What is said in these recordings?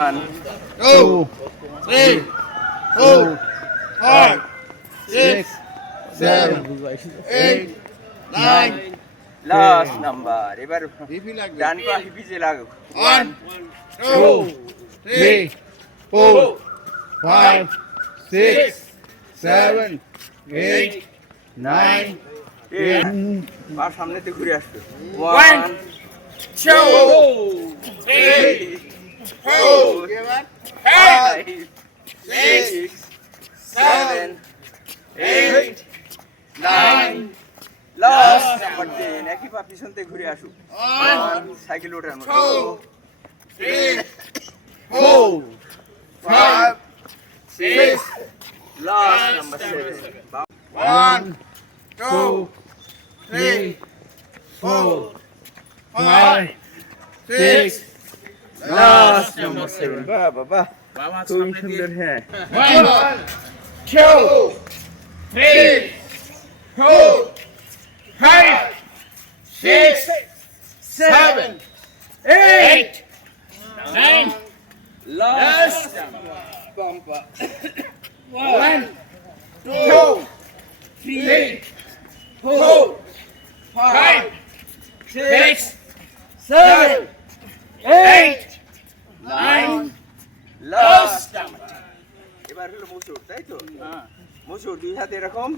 One, two, three, four, five, six, seven, eight, nine. last number. এবার ডান পা হিপিজে লাগো One, two, three, four, five, six, seven, eight, nine, ten পা সামনেতে ঘুরে আসবে One, one number seven One, two, three, four, five, six, last number seven বাহ বাহ বাহ খুবই সুন্দর হ্যাঁ one, two, three, four, five, six, Seven, eight, nine, last বাম্পা one, two, three, four, five, six, seven, eight, nine, last এবার হলো মুসুর তাই তো মুসুর দুই হাতে এরকম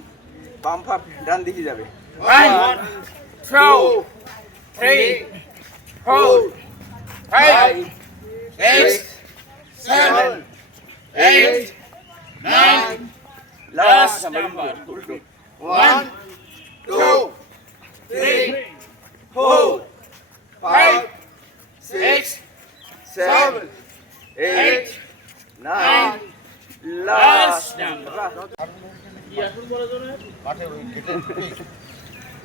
বাম পা ডান দিকে যাবে one, two, three, four, five, six, seven, eight, nine. Last number. One, two, three, four, five, six, seven, eight, nine. Last number.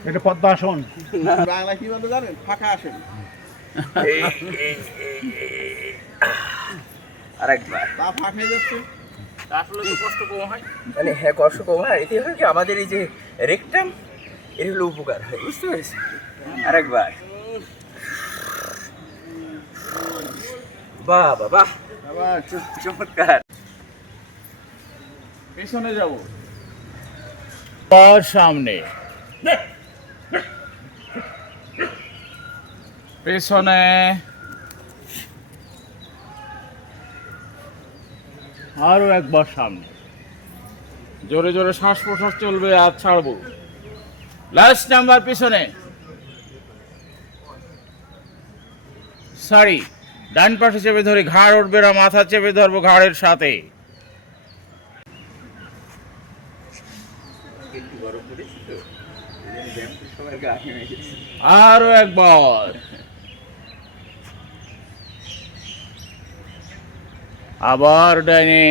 এটা পদ্মাসন বাংলা কি বলতে জানেন? ফাঁকা আসেন। আরেকবার। তা ফাঁকা হয়ে যাচ্ছে। মানে হ্যাঁ কষ্ট কম হয়। এতে হয় কি আমাদের এই যে রেকটাম এর হলো উপকার হয় বুঝতে পেরেছি আরেকবার। বাহ বাহ বাহ। আবার। চমৎকার। পেছনে যাব। তার সামনে। পেছনে। আরও একবার সামনে। জোরে জোরে শ্বাস প্রশ্বাস চলবে আর ছাড়বো। লাস্ট নাম্বার পিছনে। সরি ডান পাশে চেপে ধরে ঘাড় উঠবে না মাথা চেপে ধরবো ঘাড়ের সাথে। একটু গরম তো আরও একবার। আবার ডাইনে।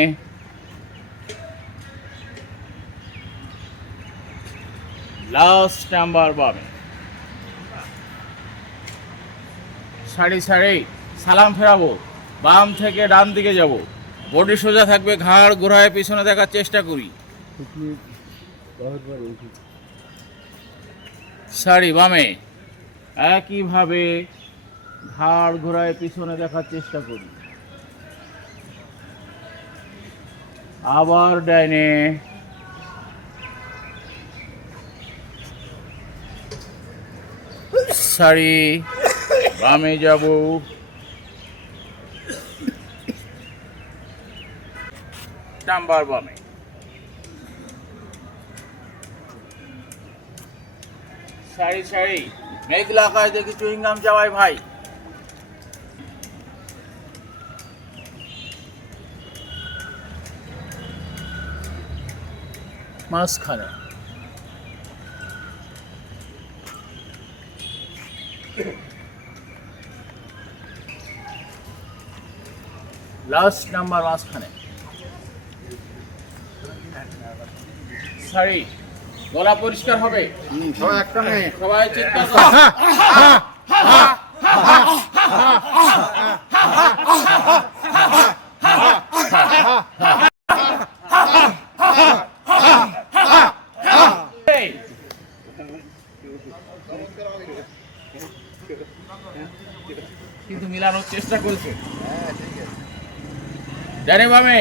লাস্ট নাম্বার বামে। সারি সারি সালাম ফেরাবো বাম থেকে ডান দিকে যাব। বডি সোজা থাকবে ঘাড় ঘোরায় পিছনে দেখার চেষ্টা করি। সারি বামে। একইভাবে ঘাড় ঘোরায় পিছনে দেখার চেষ্টা করি। আবার ডাইনে। সারি বামে যাব। নাম্বার বামে। সারি সারি। মেঘলা আকাশ দেখি চুইংগাম যাওয়াই ভাই। মাঝখানে। লাস্ট নাম্বার মাঝখানে। সারি। গলা পরিষ্কার হবে সবাই নেই সবাই চিৎকার কিন্তু মিলানোর চেষ্টা করছে ডানে বামে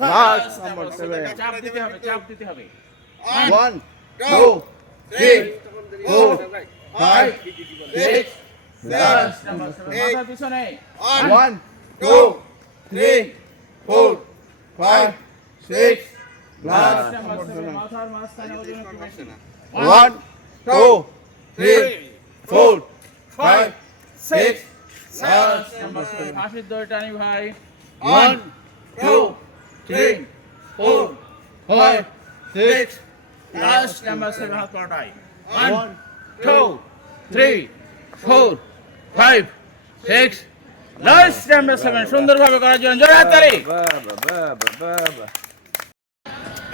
মাস্ক নাম্বার 7 চাপ দিতে হবে চাপ দিতে হবে। 1 2 3 4 5 6 7 8 পিছনে 1 2 3 4 5 6 মাস্ক নাম্বার 7 মাথার মাস্ক নাও টানি ভাই 1 2 three, four, five, six. Last number seven has got I. One, two, three, four, five, six. Last number seven. সুন্দরভাবে করার জন্য জোরে হাত তালি। বাবা বাবা বাবা।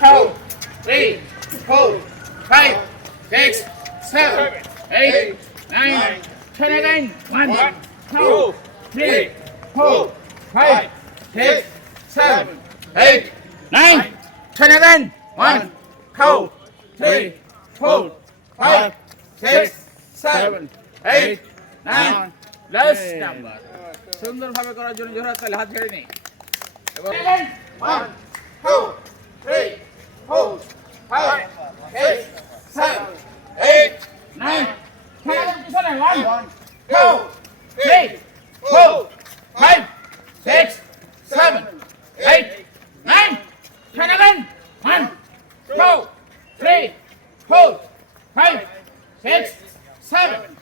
Two, three, four, five, six, seven, eight, nine, ten again. One, two, three, four, five, six, seven. Eight, nine, ten again. One, two, three, four, five, six, seven, eight, nine. Last number. সুন্দরভাবে করার জন্য জোরে হাততালি হাত ছেড়ে নেই এবং one, two, three, four, five, six, seven, eight, nine, ten. পিছনে one, two, three, four, five, six, seven, eight, nine, ten again. One, two, three, four, five, six, seven,